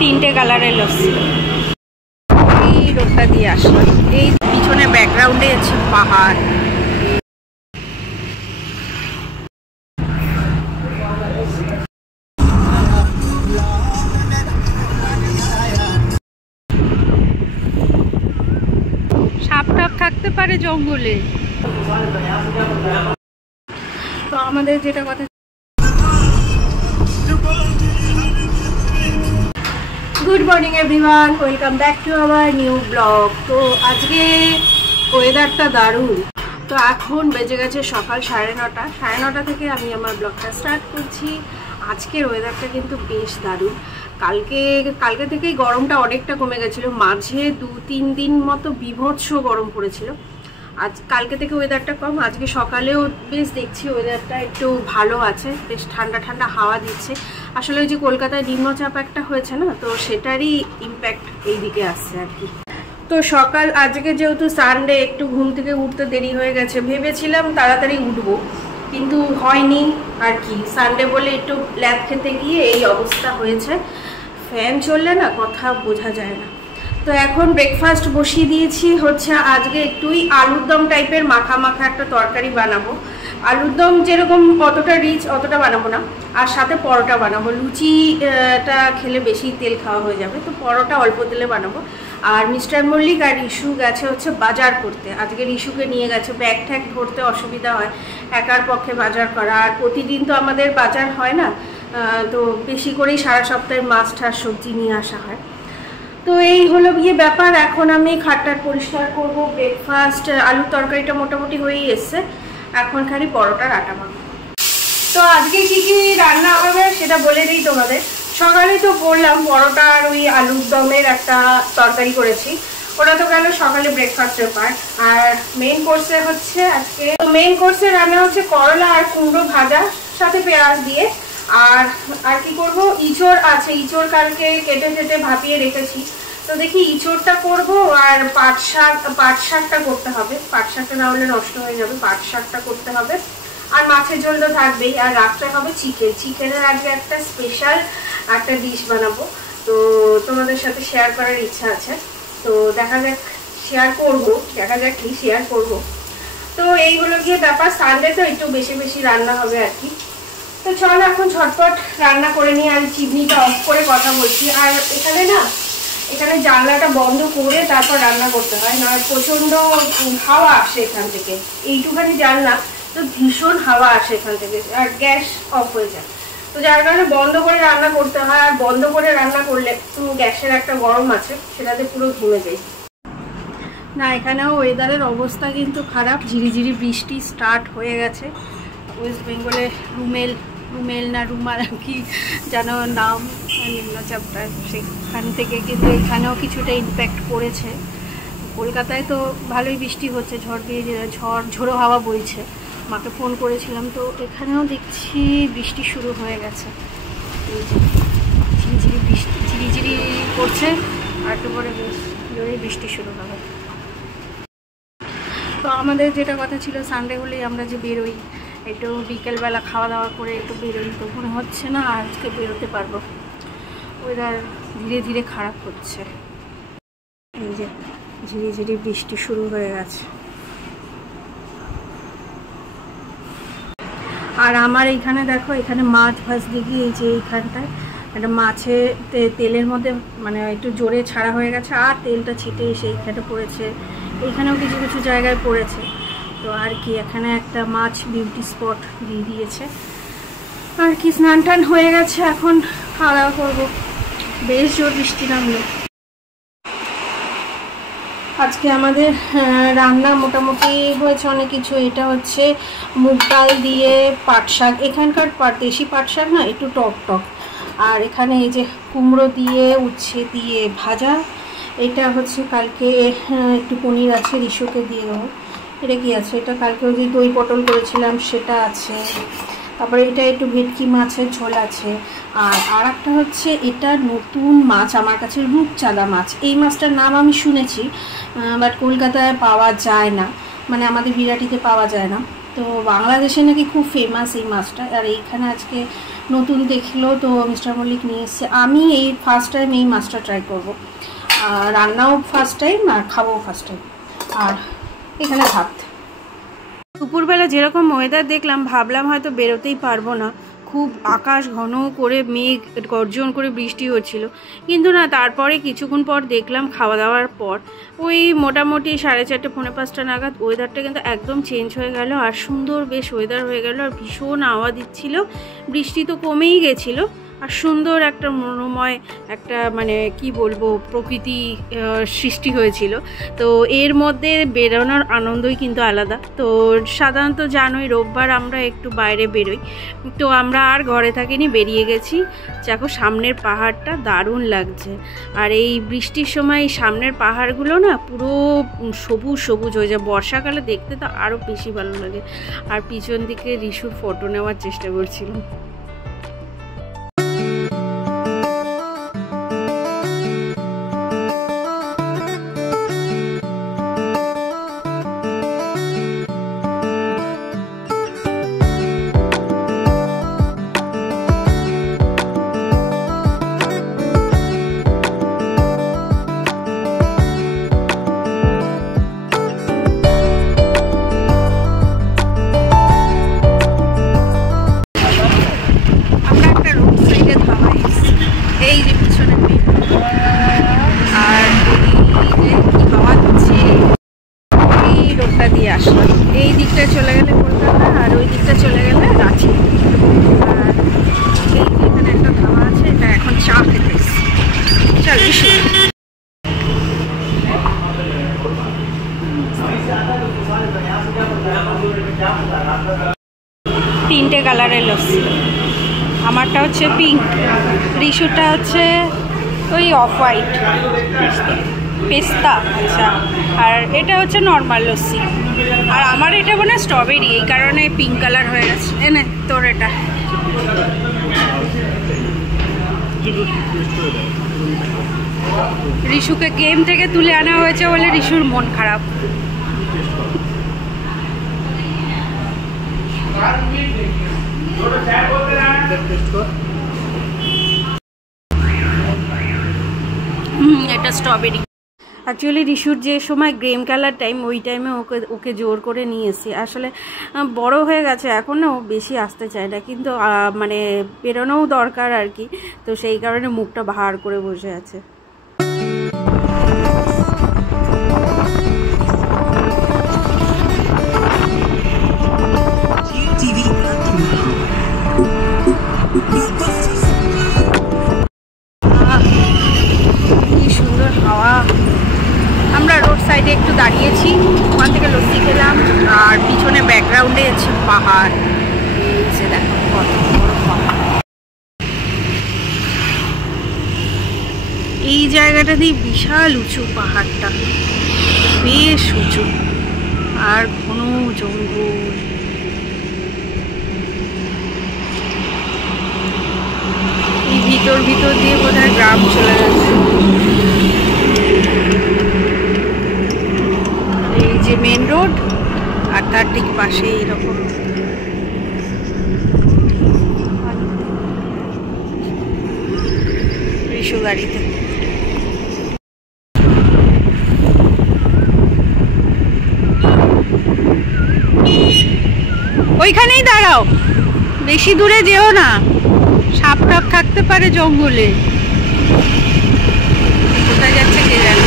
তিনটে কালারের লস্যি। এই রোডটা দিয়ে আসলাম, এই পিছনে ব্যাকগ্রাউন্ডে আছে পাহাড়। সাপ টাপ থাকতে পারে জঙ্গলে। তো আমাদের যেটা কথা, good morning everyone, welcome back to our new blog. তো আজকে ওয়েদারটা দারুণ। তো এখন বেজে গেছে সকাল 9:30। 9:30 থেকে আমি আমার ব্লগটা স্টার্ট করছি। আজকের ওয়েদারটা কিন্তু বেশ দারুণ। কালকে থেকেই গরমটা অনেকটা কমে গেছিলো, মাঝে 2-3 দিন মতো বীভৎস গরম পড়েছিল। কালকে থেকে ওয়েদারটা কম, আজকে সকালেও বেশ দেখছি ওয়েদারটা একটু ভালো আছে, বেশ ঠান্ডা ঠান্ডা হাওয়া দিচ্ছে। আসলে ওই যে কলকাতায় নিম্নচাপ একটা হয়েছে না, তো সেটারই ইম্প্যাক্ট এই দিকে আসছে আর কি। তো আজকে যেহেতু সানডে, একটু ঘুম থেকে উঠতে দেরি হয়ে গেছে। ভেবেছিলাম তাড়াতাড়ি উঠবো, কিন্তু হয়নি আর কি। সানডে বলে একটু ল্যাদ খেতে গিয়ে এই অবস্থা হয়েছে। ফ্যান চললে না কথা বোঝা যায় না। তো এখন ব্রেকফাস্ট বসিয়ে দিয়েছি, হচ্ছে আজকে একটুই আলুর দম টাইপের মাখা মাখা একটা তরকারি বানাবো। আলুর দম যেরকম অতটা রিচ অতটা বানাবো না, আর সাথে পরোটা বানাবো। লুচিটা খেলে বেশি তেল খাওয়া হয়ে যাবে, তো পরোটা অল্প তেলে বানাবো। আর মিস্টার মল্লিক আর ইস্যু গেছে হচ্ছে বাজার করতে। আজকের ইস্যুকে নিয়ে গেছে, ব্যাগ ট্যাগ ধরতে অসুবিধা হয় একার পক্ষে বাজার করা। আর প্রতিদিন তো আমাদের বাজার হয় না, তো বেশি করেই সারা সপ্তাহে মাছ ঠাস সবজি নিয়ে আসা হয়। তো এই হলো গিয়ে ব্যাপার। এখন আমি খাটটা পরিষ্কার করব। ব্রেকফাস্ট আলুর তরকারিটা মোটামুটি হয়েই এসছে, এখন খালি পরোটার আটা মাখবো। তো আজকে কি কি রান্না হবে সেটা বলে দিই তোমাদের। সকালে তো বললাম পরোটা আর ওই আলুর দমের একটা তরকারি করেছি, ওটা তো গেল সকালে ব্রেকফাস্টের পার্ট। আর মেইন কোর্সে হচ্ছে আজকে মেইন কোর্সে রান্না হচ্ছে করলা আর কুমড়ো ভাজা, সাথে পেঁয়াজ দিয়ে। আর কি করব, ইঁচড় আছে, ইঁচড় কালকে কেটে ভাপিয়ে রেখেছি। তো দেখি ইঁচড়টা করব, আর পাট শাকটা করতে হবে। পাট শাকটা না হলে নষ্ট হয়ে যাবে, পাট শাকটা করতে হবে। আর মাছের ঝোল তো থাকবেই। আর রাত্রে হবে চিকেনের আজকে একটা স্পেশাল একটা ডিশ বানাবো, তো তোমাদের সাথে শেয়ার করার ইচ্ছা আছে। তো দেখা যাক কি শেয়ার করব। তো এইগুলো গিয়ে ব্যাপার। সানডে তো একটু বেশি রান্না হবে আর কি। তো চল এখন ঝটপট রান্না করে নিয়ে আমি চিমনিটা অফ করে কথা বলছি। আর এখানে জানলাটা বন্ধ করে তারপর রান্না করতে হয়, না প্রচন্ড হাওয়া আসে এখান থেকে। এইটুখানি জানলা তো ভীষণ হাওয়া আসে এখান থেকে, আর গ্যাস অফ হয়ে যায়। তো যার কারণে বন্ধ করে রান্না করতে হয়। আর বন্ধ করে রান্না করলে গ্যাসের একটা গরম আছে, সেটাতে পুরো ঘুমে যায় না। এখানেও ওয়েদারের অবস্থা কিন্তু খারাপ, ঝিরিঝিরি বৃষ্টি স্টার্ট হয়ে গেছে। ওয়েস্ট বেঙ্গলে রুমেল না রুমাল কি যেন নাম, নিম্নচাপটা, সেখান থেকে কিন্তু এখানেও কিছুটা ইম্প্যাক্ট পড়েছে। কলকাতায় তো ভালোই বৃষ্টি হচ্ছে, ঝোড়ো হাওয়া বইছে। মাকে ফোন করেছিলাম, তো এখানেও দেখছি বৃষ্টি শুরু হয়ে গেছে। এই যে ঝিরিঝিরি করছে, আর একটু পরে বেশ জোরেই বৃষ্টি শুরু হবে। তো আমাদের যেটা কথা ছিল, সানডে হলেই আমরা যে বেরোই, একটু বিকেলবেলা খাওয়া দাওয়া করে একটু বেরোই, তো মনে হচ্ছে না আজকে বেরোতে পারবো। ওয়েদার ধীরে ধীরে খারাপ হচ্ছে। এই যে ঝিরিঝিরি বৃষ্টি শুরু হয়ে গেছে। আর আমার এইখানে দেখো, এখানে মাছ ভাজতে গিয়ে এই যে এইখানটায় একটা মাছে তেলের মধ্যে মানে একটু জোরে ছাড়া হয়ে গেছে, আর তেলটা ছিটে এসে এইখানে পড়েছে। এইখানেও কিছু কিছু জায়গায় পড়েছে। তো আর কি, এখানে একটা মাছ বিউটি স্পট দিয়ে দিয়েছে। আর কি স্নান টান হয়ে গেছে, এখন খাওয়া দাওয়া করবো। বেশ জোর বৃষ্টি নামলো। আজকে আমাদের রান্না মোটামুটি হয়েছে অনেক কিছু। এটা হচ্ছে মুগ ডাল দিয়ে পাট শাক, এখানকার দেশি পাট শাক না, একটু টক। আর এখানে এই যে কুমড়ো দিয়ে উচ্ছে দিয়ে ভাজা। এটা হচ্ছে কালকে একটু পনির আছে, রিশুকে দিয়ে দেবো। এটা কি আছে, এটা কালকে ওই যে দই পটল করেছিলাম সেটা আছে। তারপরে এটা একটু ভেটকি মাছের ঝোল আছে। আর একটা হচ্ছে এটা নতুন মাছ আমার কাছে, রূপচাঁদা মাছ। এই মাছটার নাম আমি শুনেছি, বাট কলকাতায় পাওয়া যায় না, মানে আমাদের বিরাটিতে পাওয়া যায় না। তো বাংলাদেশে নাকি খুব ফেমাস এই মাছটা। আর এইখানে আজকে নতুন দেখলো তো মিস্টার মল্লিক নিয়ে এসছে। আমি এই ফার্স্ট টাইম এই মাছটা ট্রাই করবো, রান্নাও ফার্স্ট টাইম আর খাবো ফার্স্ট টাইম। আর এখানে ভাত। দুপুরবেলা যেরকম ওয়েদার দেখলাম ভাবলাম হয়তো বেরোতেই পারবো না, খুব আকাশ ঘন করে মেঘ গর্জন করে বৃষ্টি হচ্ছিল, কিন্তু না তারপরে কিছুক্ষণ পর দেখলাম খাওয়া দাওয়ার পর ওই মোটামুটি 4:30 পৌনে 5টা নাগাদ ওয়েদারটা কিন্তু একদম চেঞ্জ হয়ে গেল আর সুন্দর বেশ ওয়েদার হয়ে গেল। আর ভীষণ হাওয়া দিচ্ছিল, বৃষ্টি তো কমেই গেছিলো আর সুন্দর একটা মনোময় একটা মানে কি বলবো প্রকৃতি সৃষ্টি হয়েছিল। তো এর মধ্যে বেরোনোর আনন্দই কিন্তু আলাদা। তো সাধারণত জানোই রোববার আমরা একটু বাইরে বেরোই, তো আমরা আর ঘরে থাকিনি, বেরিয়ে গেছি। দেখো সামনের পাহাড়টা দারুণ লাগছে, আর এই বৃষ্টির সময় সামনের পাহাড়গুলো না পুরো সবুজ সবুজ হয়ে যায়, বর্ষাকালে দেখতে তো আরও বেশি ভালো লাগে। আর পিছন দিকে রিশুর ফটো নেওয়ার চেষ্টা করছিলাম। এই দিকটা চলে গেলে কলকাতা আর ওই দিকটা চলে গেলে রাঁচি। আর এখানে একটা ধাবা আছে, এটা এখন চা খেতে এসেছি। চল রিশু। 3টে কালারের লস্যি, আমারটা হচ্ছে পিঙ্ক, রিশুটা হচ্ছে ওই অফ হোয়াইট পেস্তা। আচ্ছা, আর এটা হচ্ছে নর্মাল লস্যি, আর আমার এটা মনে হয় স্ট্রবেরি, এই কারণে পিঙ্ক কালার হয়ে গেছে। এনে তোর এটা। রিশুকে গেম থেকে তুলে আনা হয়েছে বলে রিশুর মন খারাপ। এটা স্ট্রবেরি। অ্যাকচুয়ালি রিশুর যে সময় গেম খেলার টাইম, ওই টাইমে ওকে জোর করে নিয়ে এসেছি। আসলে বড় হয়ে গেছে এখনও বেশি আসতে চায় না, কিন্তু মানে বেরোনোও দরকার আর কি, তো সেই কারণে মুখটা ভার করে বসে আছে। কি সুন্দর হাওয়া। আমরা রোড সাইডে একটু দাঁড়িয়েছি, ওখান থেকে লস্যি খেলাম, আর পিছনে ব্যাকগ্রাউন্ডে আছে পাহাড়। এই যে দেখো কত বড় পাহাড়। এই জায়গাটা দিয়ে বিশাল উঁচু, পাহাড়টা বেশ উঁচু আর ঘন জঙ্গল। এই ভিতর দিয়ে বোধহয় গ্রাম চলে যাচ্ছে। এই যে মেন রোড, আর তার ঠিক পাশে এইরকম রিশু গাড়িতে। ওইখানেই দাঁড়াও, বেশি দূরে যেও না, সাপ টাপ থাকতে পারে জঙ্গলে। কোথায় যাচ্ছে কে জানে,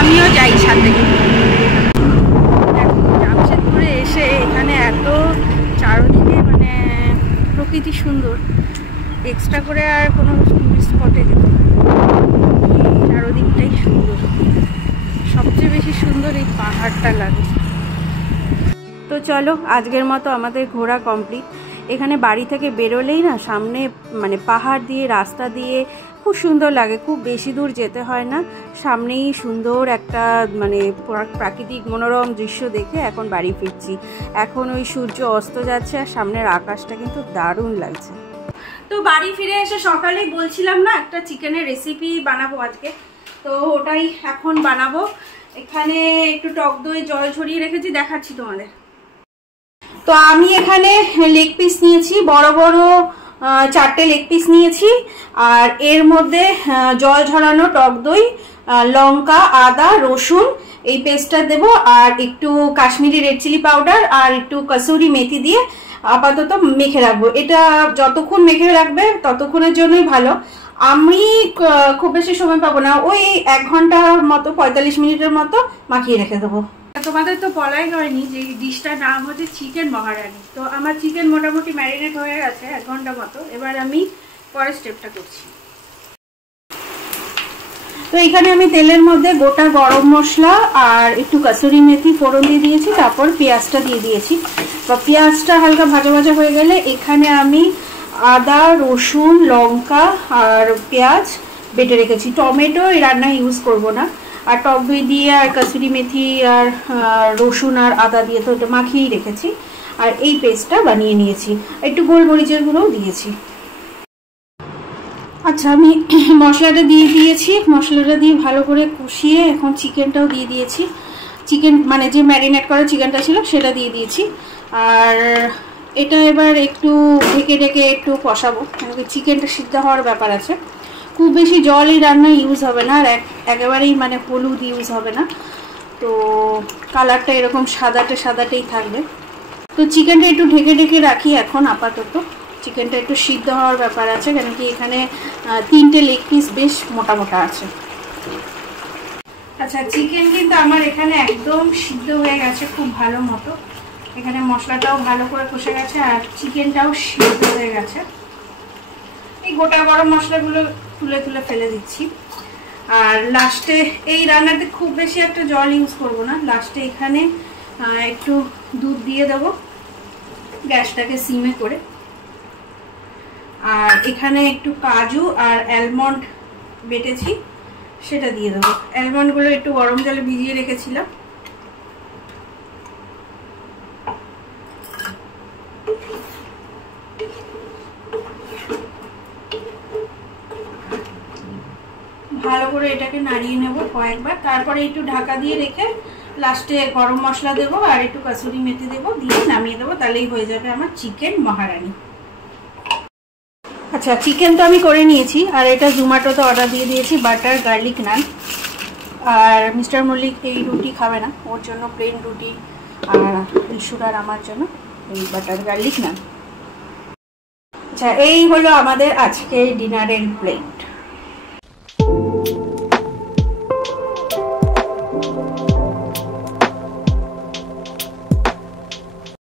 আমিও যাই সাথে। জামশেদপুরে এসে এখানে এত চারদিকে মানে প্রকৃতি সুন্দর, এক্সট্রা করে আর কোনো টুরিস্ট স্পটে যেতে হয়। চারদিকটাই সুন্দর, সবচেয়ে বেশি সুন্দর এই পাহাড়টা লাগে। তো চলো আজকের মতো আমাদের ঘোরা কমপ্লিট। এখানে বাড়ি থেকে বেরোলেই না সামনে মানে পাহাড় দিয়ে রাস্তা দিয়ে খুব সুন্দর লাগে, খুব বেশি দূর যেতে হয় না, সামনেই সুন্দর একটা মানে প্রাকৃতিক মনোরম দৃশ্য দেখে এখন বাড়ি ফিরছি। এখন ওই সূর্য অস্ত যাচ্ছে আর সামনের আকাশটা কিন্তু দারুণ লাগছে। তো বাড়ি ফিরে এসে সকালেই বলছিলাম না একটা চিকেনের রেসিপি বানাবো আজকে, তো ওটাই এখন বানাবো। এখানে একটু টক দই জল ছড়িয়ে রেখেছি, দেখাচ্ছি তোমাদের। তো আমি এখানে লেগ পিস নিয়েছি, বড় বড় 4টে লেগ পিস নিয়েছি। আর এর মধ্যে জল ঝরানো টক দই, লঙ্কা, আদা, রসুন এই পেস্টটা দেবো, আর একটু কাশ্মীরি রেড চিলি পাউডার আর একটু কসুরি মেথি দিয়ে আপাতত মেখে রাখবো। এটা যতক্ষণ মেখে রাখবে ততক্ষণের জন্যই ভালো। আমি খুব বেশি সময় পাবো না, ওই 1 ঘন্টার মতো 45 মিনিটের মতো মাখিয়ে রেখে দেবো। তোমাদের তো বলাই হয়নি যে ডিশটার নাম হচ্ছে চিকেন মহারানি। তো আমার চিকেন মোটামুটি ম্যারিনেট হয়ে গেছে 1 ঘন্টা মতো। এবার আমি পরের স্টেপটা করছি। তো এখানে আমি তেলের মধ্যে গোটা গরম মশলা আর একটু কসুরি মেথি ফোড়ন দিয়ে দিয়েছি, তারপর পেঁয়াজটা দিয়ে দিয়েছি। বা পেঁয়াজটা হালকা ভাজা ভাজা হয়ে গেলে এখানে আমি আদা, রসুন, লঙ্কা আর পেঁয়াজ বেটে রেখেছি। টমেটো এই রান্নায় ইউজ করব না। আর টক দই দিয়ে আর কসুরি মেথি আর রসুন আর আদা দিয়ে তো এটা মাখিয়েই রেখেছি। আর এই পেস্টটা বানিয়ে নিয়েছি, একটু গোলমরিচের গুঁড়োও দিয়েছি। আচ্ছা, আমি মশলাটা দিয়ে দিয়েছি। মশলাটা দিয়ে ভালো করে কষিয়ে এখন চিকেনটাও দিয়ে দিয়েছি। চিকেন মানে যে ম্যারিনেট করা চিকেনটা ছিল সেটা দিয়ে দিয়েছি। আর এটা এবার একটু ঢেকে ঢেকে একটু কষাবো, কেন কি চিকেনটা সিদ্ধ হওয়ার ব্যাপার আছে। খুব বেশি জল এই রান্নায় ইউজ হবে না, আর একেবারেই মানে হলুদ ইউজ হবে না। তো কালারটা এরকম সাদাটে সাদাটেই থাকবে। তো চিকেনটা একটু ঢেকে ঢেকে রাখি এখন আপাতত। চিকেনটা একটু সিদ্ধ হওয়ার ব্যাপার আছে, কেন কি এখানে 3টে লেগ পিস বেশ মোটা মোটা আছে। আচ্ছা, চিকেন কিন্তু আমার এখানে একদম সিদ্ধ হয়ে গেছে খুব ভালো মতো। এখানে মশলাটাও ভালো করে কষে গেছে আর চিকেনটাও সিদ্ধ হয়ে গেছে। এই গোটা গরম মশলাগুলো তুলে তুলে ফেলে দিচ্ছি। আর লাস্টে এই রান্নাতে খুব বেশি একটা জল ইউজ করব না। লাস্টে এখানে একটু দুধ দিয়ে দেবো গ্যাসটাকে সিমে করে। আর এখানে একটু কাজু আর অ্যালমন্ড বেটেছি সেটা দিয়ে দেবো। অ্যালমন্ডগুলো একটু গরম জলে ভিজিয়ে রেখেছিলাম। ভালো করে এটাকে নাড়িয়ে নেব কয়েকবার, তারপরে একটু ঢাকা দিয়ে রেখে লাস্টে গরম মশলা দেবো আর একটু কসুরি মেথি দেবো, দিয়ে নামিয়ে দেবো। তাহলেই হয়ে যাবে আমার চিকেন মহারানি। আচ্ছা, চিকেন তো আমি করে নিয়েছি। আর এটা জোম্যাটোতে অর্ডার দিয়ে দিয়েছি, বাটার গার্লিক নান। আর মিস্টার মল্লিক এই রুটি খাবে না, ওর জন্য প্লেন রুটি, আর ইস্যুর আর আমার জন্য এই বাটার গার্লিক নান। আচ্ছা, এই হলো আমাদের আজকে ডিনারের প্লেন।